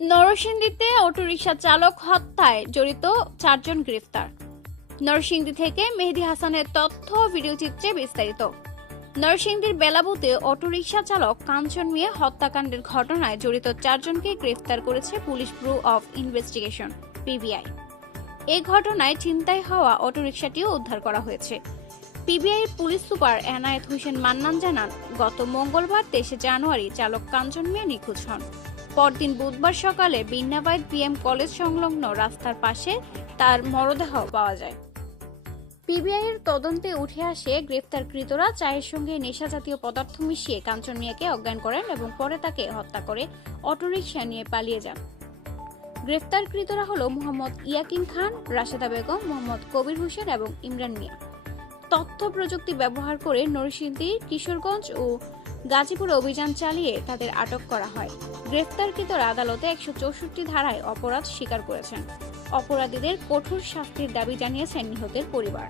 নরসিংদীতে অটোরিকশা চালক হত্যায় জড়িত চারজন গ্রেফতার। নরসিংদী থেকে মেহেদি হাসানের তথ্য ভিডিওচিত্রে বিস্তারিত। নরসিংদীর বেলাবুতে অটোরিকশা চালক কাঞ্চন মিয়া হত্যাকাণ্ডের ঘটনায় জড়িত চারজনকে গ্রেফতার করেছে police bureau of investigation, PBI. এই ঘটনায় ছিনতাই হওয়া অটোরিকশাটিও উদ্ধার করা হয়েছে। পিবিআইয়ের পুলিশ সুপার এনায়েত হোসেন মান্নান জানান, গত মঙ্গলবার তেইশে জানুয়ারি চালক কাঞ্চন মিয়া নিখোঁজ হন। পরদিন বুধবার সকালে বিন্নাবাইদ পিএম কলেজ সংলগ্ন রাস্তার পাশে তার মরদেহ পাওয়া যায়। পিবিআইয়ের তদন্তে উঠে আসে গ্রেফতারকৃতরা চায়ের সঙ্গে নেশা জাতীয় পদার্থ মিশিয়ে কাঞ্চন মিয়াকে অজ্ঞান করেন এবং পরে তাকে হত্যা করে অটোরিকশা নিয়ে পালিয়ে যান। গ্রেফতারকৃতরা হল মোহাম্মদ ইয়াকিন খান, রাশেদা বেগম, মোহাম্মদ কবির হোসেন এবং ইমরান মিয়া। তথ্য প্রযুক্তি ব্যবহার করে নরসিংদী, কিশোরগঞ্জ ও গাজীপুরে অভিযান চালিয়ে তাদের আটক করা হয়। গ্রেফতারকৃতরা আদালতে একশো চৌষট্টি ধারায় অপরাধ স্বীকার করেছেন। অপরাধীদের কঠোর শাস্তির দাবি জানিয়েছেন নিহতের পরিবার।